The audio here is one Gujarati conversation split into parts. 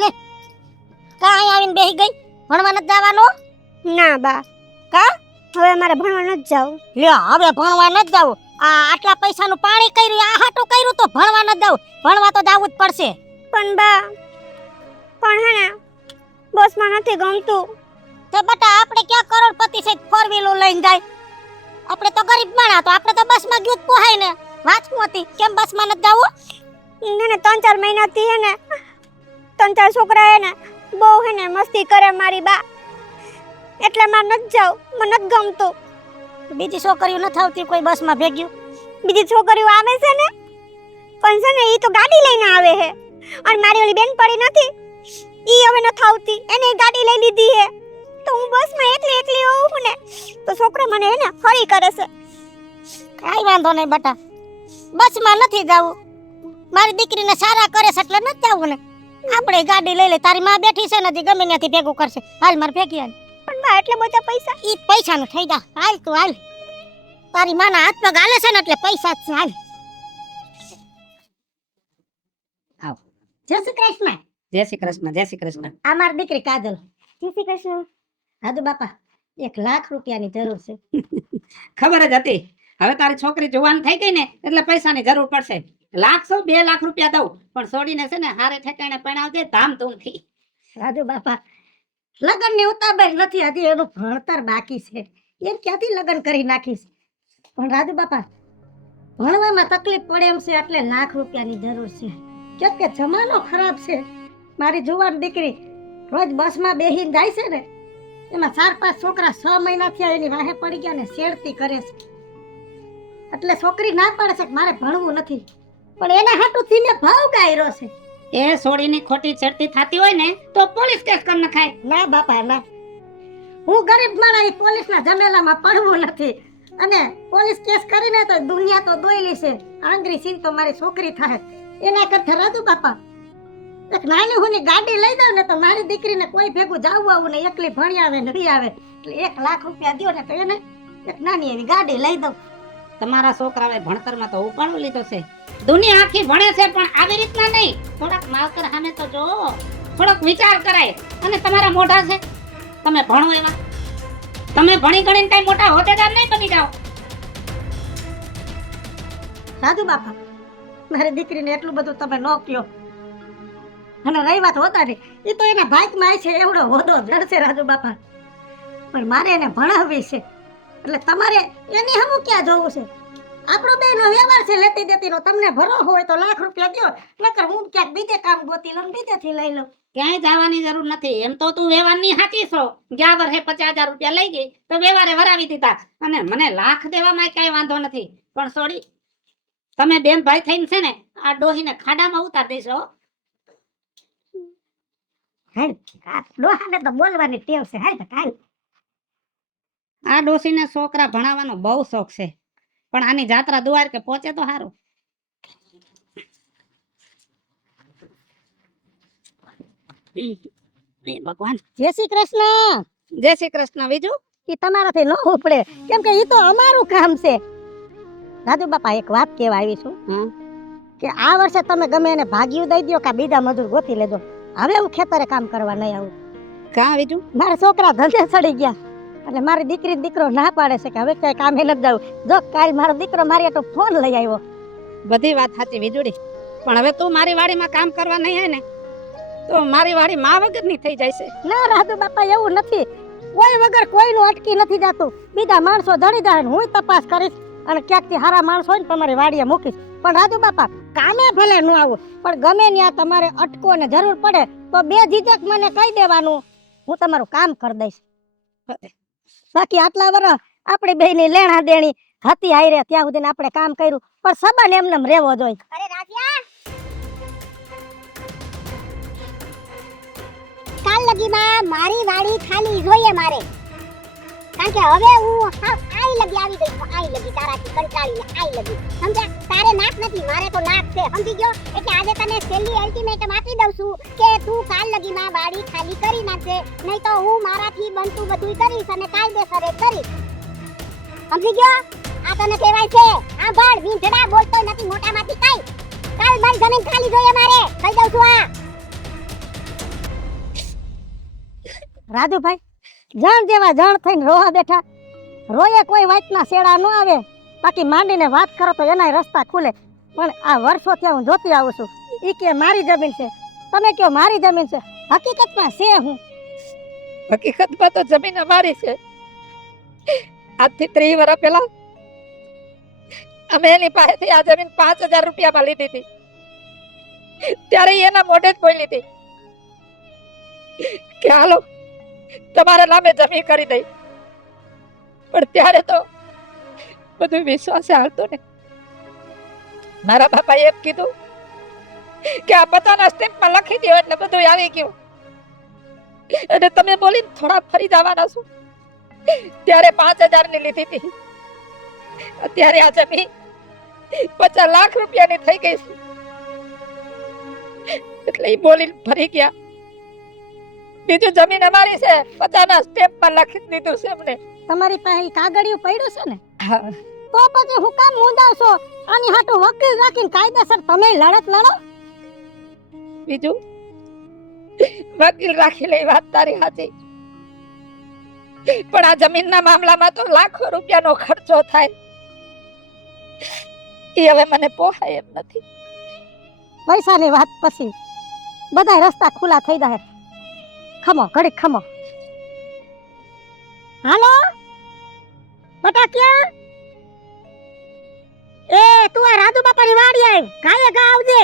લે કાંઈ આવીને બેહી ગઈ ભણવા નથી જવાનું? ના બા, કા હવે મારે ભણવા નથી જાવું. લે હવે ભણવા નથી જવું. આ આટલા પૈસાનું પાણી કર્યું, આ હાટું કર્યું તો ભણવા નથી જવું. ભણવા તો જવું જ પડશે. પણ બા, પણ હે ને બસમાં નથી ગમતું. તો બટા આપણે ક્યાં કરોડપતિ છે ફોર વ્હીલર લઈને જાય? આપણે તો ગરીબ માણા, તો આપણે તો બસમાં ગયું જ પોહાય ને. વાંચવું હતી કેમ બસમાં નથી જવું? ને 3-4 મહિનાથી હે ને 3-4 છોકરા હે ને બહુ હે ને મસ્તી કરે મારી બા, એટલે મારે નથી જાવું. મને નથી ગમતું. બીજી છોકરીઓ નથી આવતી કોઈ બસમાં ભેગ્યું? બીજી છોકરીઓ આવે છે ને, પણ છે ને ઈ તો ગાડી લઈને આવે હે. અને મારી ઓલી બેન પડી નથી, ઈ હવે નથી આવતી, એને ગાડી લઈ લીધી હે. તો હું બસમાં એકલી એકલી હોઉં છું ને તો છોકરા મને હે ને હરી કરે છે. કાઈ વાંધો નહીં બટા, બસમાં નથી જવું. મારી દીકરીને સારા કરે છે એટલે નથી જવું ને. આપણે ગાડી લઈ લે, તારી માં બેઠી છે ને, હજી ગમે ત્યાંથી ભેગું કરશે. હાલ મારે ભેગી હાલ. પણ બા એટલે બધા પૈસા ઈ પૈસાનું થઈ જા. હાલ તું હાલ, તારી માના હાથ પગ હાલે છે ને એટલે પૈસા જ છે. હાલ આવ. જય શ્રી કૃષ્ણ. જય શ્રી કૃષ્ણ. જય શ્રી કૃષ્ણ. આ મારી દીકરી કાજલ. જય શ્રી કૃષ્ણ. હાદુ બાપા 1 લાખ રૂપિયાની જરૂર છે. ખબર જ હતી હવે તારી છોકરી જુવાન થઈ ગઈ ને એટલે પૈસાની જરૂર પડશે. 1 લાખ 2 લાખ રૂપિયા દઉં પણ છોડીને છે ને હારે ઠેકાણે પણાવજે ધામધૂમથી. હાદુ બાપા લગનની ઉતાવળ નથી, હજી એનું ભણતર બાકી છે. એમ ક્યાંથી લગન કરી નાખીશ? પણ રાજુ બાપા ભણવામાં તકલીફ પડે એમ છે એટલે 1 લાખ રૂપિયાની જરૂર છે. કેમ કે જમાનો ખરાબ છે. મારી જુવાન દીકરી રોજ બસમાં બેહીને જાય છે ને, એમાં 4-5 છોકરા 6 મહિના થયા એની વાહે પડી ગયા ને શેરતી કરે છે. એટલે છોકરી ના પાડે છે કે મારે ભણવું નથી, પણ એના હાટુથી મેં ભાવ ગાયરો છે. એ છોડીની ખોટી ચડતી થતી હોય ને તો પોલીસ કેસ કરી નખાય. ના બાપા ના, હું ગરીબ માણસ, પોલીસના ઝમેલામાં પડવું નથી. અને પોલીસ કેસ કરીને તો દુનિયા તો દોયલી છે. આંગળી સીન તો મારી છોકરી થાય. એના કરતા રાજુ બાપા એક નાની હુની ગાડી લઈ દઉં ને તો મારી દીકરીને કોઈ ભેગું જાવું આવું ને એકલી ભણી આવે ને નહીં આવે. એટલે 1 લાખ રૂપિયા દ્યો ને તો એને એક નાની એવી ગાડી લઈ દઉં. તમારા છોકરાએ ભણતરમાં તો ઉપાડો લીધો છે. દુનિયા આખી ભણે છે પણ આવી રીતના નહીં. થોડાક માવતર સામે તો જો, થોડોક વિચાર કરાય. અને તમારા મોઢા છે, તમે ભણો એવા. તમે ભણી ગણીને કઈ મોટા હોદ્દેદાર નહીં બની જાઓ. રાજુ બાપા મારી દીકરીને એટલું બધું તમે ન કહો. અને રહી વાત હોતાની, એ તો એના ભાગમાં છે એવડો હોદો જડશે રાજુ બાપા. પણ મારે એને ભણાવવી છે એટલે તમારે એની હમું ક્યાં જોવું છે? આપણો બેનો વ્યવહાર છે લેતી દેતીનો. તમને ભરો હોય તો 1 લાખ રૂપિયા દ્યો, નકર હું ક્યાંક બીજે કામ ગોતી લઉં, બીજેથી લઈ લઉં. ક્યાંય જવાની જરૂર નથી. એમ તો તું વ્યવહારની સાચી છો. ગયા વર્ષે 50,000 રૂપિયા લઈ ગઈ તો વ્યવહારે વરાવી દીધા. અને મને લાખ દેવામાં કઈ વાંધો નથી. પણ સોડી, તમે બેન ભાઈ થઈને છે ને આ ડોહીને ખાડામાં ઉતાર દેશો. હાલ આ ડોહાને તો બોલવાની ટેવ છે. હાલ હાલ. આ ડોશીને છોકરા ભણાવવાનો બહુ શોખ છે, પણ આની જાત્રા દુવાર કે પહોંચે તો સારું. ભગવાન. જય શ્રી કૃષ્ણ. જય શ્રી કૃષ્ણ. બીજું એ તમારાથી ન ઉપડે, કેમ કે એ તો અમારું કામ છે. રાજુ બાપા એક વાત કહેવા આવી છું કે આ વર્ષે તમે ગમે એને ભાગ્યું દઈ દો કે બીજા મજૂર ગોતી લેજો. હવે હું ખેતરે કામ કરવા નહીં આવું. કાં બીજું? મારા છોકરા ધંધે ચડી ગયા એટલે મારી દીકરી દીકરો ના પાડે છે કે હવે ક્યાંય કામે નથી જવું. જો કાલ મારો દીકરો મારી આટો ફોન લઈ આવ્યો. બધી વાત સાચી વીજળી, પણ હવે તું મારી વાડીમાં કામ કરવા નહીં આવે ને તો મારી વાડી માં વગરની થઈ જાય છે. ના રાજુ બાપા એવું નથી, કોઈ વગર કોઈનું અટકી નથી જાતું. બીજા માણસો જડી જાય ને હું તપાસ કરીશ અને ક્યાંકથી સારા માણસો હોય ને તમારી વાડીએ મૂકીશ. પણ રાજુ બાપા કામે ભલે ન આવું, પણ ગમે ત્યાં તમારે અટકો ને જરૂર પડે તો બે ઝીઝક મને કહી દેવાનું, હું તમારું કામ કરી દઈશ. બાકી આટલા વર્ષ આપણી બેયની લેણા દેણી હતી હાઈરે ત્યાં સુધી આપણે કામ કર્યું, પણ સબન એમને રહેવો જોઈએ. અરે રાજા, કાલ લગીમાં મારી વાડી ખાલી જોઈએ મારે. કારણ કે હવે હું આઈ લગી આવી ગઈ છું. આઈ લગી તારાથી કંટાળીને આઈ લગી. સમજ્યા? તારે નાક નથી, મારે તો નાક છે. સમજી ગયો? એટલે આજે તને છેલ્લી અલ્ટિમેટમ આપી દઉં છું કે તું કાલ લગીમાં વાડી ખાલી કરી નાખજે, નહીં તો હું મારાથી બનતું બધું કરીશ અને કાયદેસર કરીશ. સમજી ગયો? આ તને કહેવાય છે સાંભળ બીંધડા બોલતો નથી મોટામાંથી કાઈ કાલ મારી જમીન ખાલી જોઈએ મારે કહી દઉં છું આ રાજુભાઈ જાણ જેવા જાણ થઈને રોવા બેઠા રોયે કોઈ વાતના શેડા ન આવે બાકી માંડીને વાત કરો તો એનાય રસ્તા ખુલે પણ આ વર્ષોથી હું જોતી આવું છું ઈ કે મારી જમીન છે તમે કહો મારી જમીન છે હકીકતમાં છે હું હકીકતમાં તો જમીન અમારી છે આજથી 30 વર્ષ પહેલા અમે એની પાસેથી આ જમીન 5000 રૂપિયામાં લીધી હતી ત્યારે એના મોઢે જ બોલી હતી કે હાલો તમારા નામે જમીન કરી દઈ પણ ત્યારે તો બધું વિશ્વાસે હાલતો ને મારા બાપાએ એમ કીધું કે આ પતાના સ્ટેમ્પમાં લખી દો એટલે બધું આવી ગયું અને તમે બોલીને થોડા ફરી જવાના છો ત્યારે 5000 ની લીધી હતી અત્યારે આ જમીન 50 લાખ રૂપિયાની થઈ ગઈ છે એટલે એ બોલીને ફરી ગયા બીજું જમીન અમારી છે 50 ના સ્ટેમ્પમાં લખી દીધું છે અમને તમારી પાસે કાગળિયું પડ્યું છે ને હા તો પછી હું કામ મુંદાવશો આની હાટુ વકીલ રાખીને કાયદેસર તમે લડત લડો બીજું વકીલ રાખી લે વાત તારી સાચી પણ આ જમીનના મામલામાં તો લાખો રૂપિયાનો ખર્ચો થાય એ હવે મને પોહાય એમ નથી પૈસાની વાત પછી બધાય રસ્તા ખુલ્લા થઈ જાય ખમો ઘડી ખમો હાલો બટા ક્યાં એ તું આ રાજુ બાપાની વાડી આવ ગાયે ગા આવજે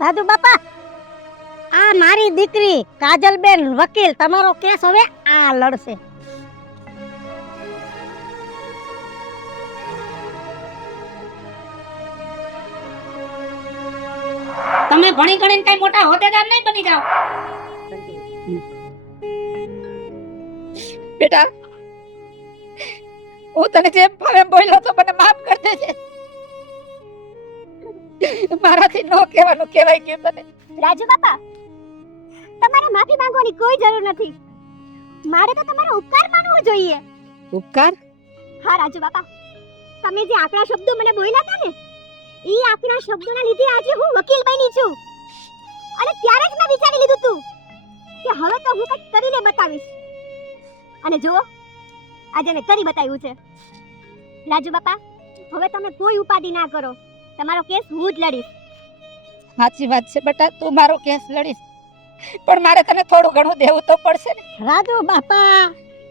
રાજુ બાપા આ મારી દીકરી કાજલબેન વકીલ તમારો કેસ હવે આ લડશે તમે ભણી ગણીને કઈ મોટા હોદ્દેદાર નહીં બની જાઓ બેટા હું તને જેમ ભાવે એમ બોલ્યો તો મને માફ કરી દેજે મારાથી નો કહેવાનું કહેવાય ગયું તને રાજુ બાપા તમારે માફી માંગવાની કોઈ જરૂર નથી મારે તો તમારો ઉપકાર માનવો જોઈએ ઉપકાર હા રાજુ બાપા તમે જે આકરા શબ્દો મને બોલ્યા હતા ને ઈ આકરા શબ્દોના લીધે આજે હું વકીલ બની છું અને ત્યારે જ મેં વિચારી લીધું તું કે હવે તો હું કંઈક કરીને બતાવીશ અને જુઓ આજે મેં કરી બતાવ્યું છે રાજુ બાપા હવે તમે કોઈ ઉપાધિ ના કરો તમારો કેસ હું જ લડીશ સાચી વાત છે બેટા તું મારો કેસ લડીશ પણ મારે તને થોડું ઘણું દેવું તો પડશે ને રાજુ બાપા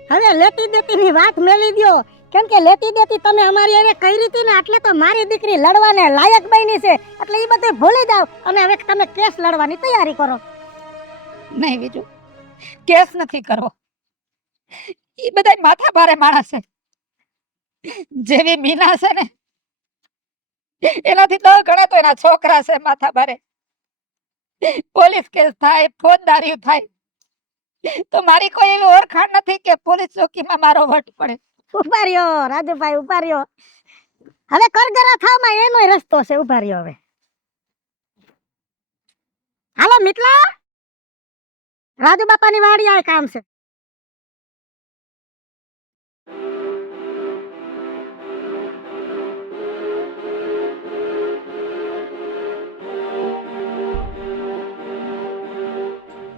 હવે લેતી દેતીની વાત મેલી દ્યો કેમ કે લેતી દેતી તમે અમારી હવે કઈ રીતી ને એટલે તો મારી દીકરી લડવાને લાયક બની છે એટલે એ બધું ભૂલી જાવ અને હવે તમે કેસ લડવાની તૈયારી કરો નહીં બીજું કેસ નથી કરવો એ બધા માથા ભારે માણસ છે જેવી મીના છે ને એનાથી તો ઘણા તો એના છોકરા છે માથા ભારે પોલીસ કેસ થાય ફોજદારી થાય તો મારી કોઈ એવી ઓળખાણ નથી કે પોલીસ ચોકીમાં મારો વટ પડે ઉભા રહ્યો રાજુભાઈ ઉભા રહ્યો હવે કરગરા થાવમાં એનોય રસ્તો છે ઉભા રહ્યો હવે હાલો મિત્લા રાજુ બાપાની વાડી આ કામ છે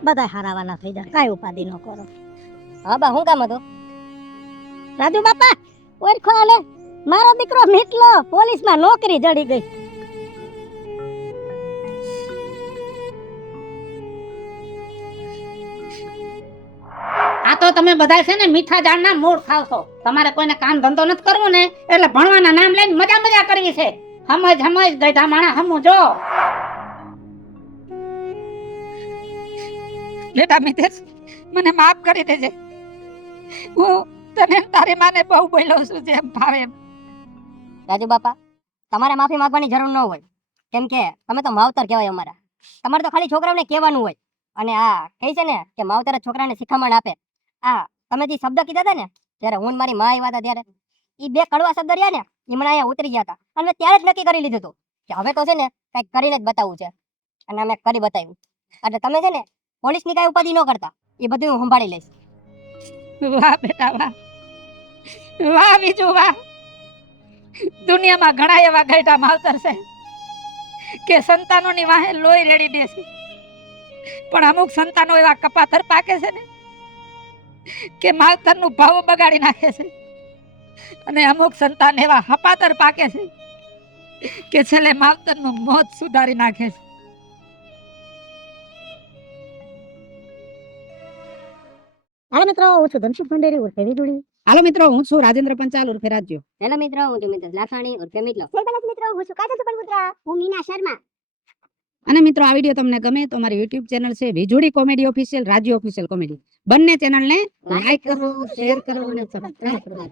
બધા હારાવાના થઈ જાય કાઈ ઉપાધિ ન કરો હા બા હું કામ હતો રાજુ બાપા ઓળખો આલે મારો દીકરો મિટલો પોલીસમાં નોકરી જડી ગઈ આ તો તમે બધા છે ને મીઠા ઝાડના મૂળ ખાવ છો તમારે કોઈને કામ ધંધો નથી કરવો ને એટલે ભણવાના નામ લઈને મજા મજા કરવી છે સમજ સમજ ગઈઢા માણા હમું જો બેટા મિતેશ મને માફ કરી દેજે હું તને તારી માને બહુ બોલ્યો છું જેમ ભાવે એમ રાજુ બાપા તમારે માફી માંગવાની જરૂર ન હોય કેમ કે તમે તો માવતર કહેવાય અમારા તમારે તો ખાલી છોકરાઓને કહેવાનું હોય અને આ કહે છે ને કે માવતર છોકરાને શિખામણ આપે આ તમે જે શબ્દ કીધા હતા ને ત્યારે હું ને મારી માં આવ્યા હતા ત્યારે ઈ બે કડવા શબ્દ રહ્યા ને ઈ મને અહીંયા ઉતરી ગયા હતા અને મેં ત્યારે જ નક્કી કરી લીધું હતું કે હવે તો છે ને કંઈક કરીને જ બતાવવું છે અને અમે કરી બતાવ્યું એટલે તમે છે ને પોલીસની કાંઈ ઉપાધિ ન કરતા એ બધું હું સંભાળી લઈશ. વાહ બેટા વાહ, વાહ બીજું વાહ. દુનિયામાં ઘણા એવા ગઈઢા માવતર છે કે સંતાનોની વાહે લોહી રેડી દે છે, પણ અમુક સંતાનો એવા કપાતર પાકે છે ને કે માવતરનું ભાવ બગાડી નાખે છે, અને અમુક સંતાન એવા હપાતર પાકે છે કે છેલ્લે માવતરનું મોત સુધારી નાખે છે. હાલો મિત્રો, હું છું ધનસુખ ભંડેરી ઉર્ફે વીજળી. હાલો મિત્રો, હું છું રાજેન્દ્ર પંચાલ ઉર્ફે રાજ્યો. હેલો મિત્રો, હું છું મિત્ર લાખાણી ઉર્ફે મિતલો. મિત્રો હું છું કાજલ સુપરપુત્રા, હું મીના શર્મા. અને મિત્રો આ વિડીયો તમને ગમે તો મારી યુટ્યુબ ચેનલ છે વીજળી કોમેડી ઓફિશિયલ, રાજ્ય ઓફિશિયલ કોમેડી, બંને ચેનલને લાઈક કરો, શેર કરો અને સબસ્ક્રાઇબ કરો.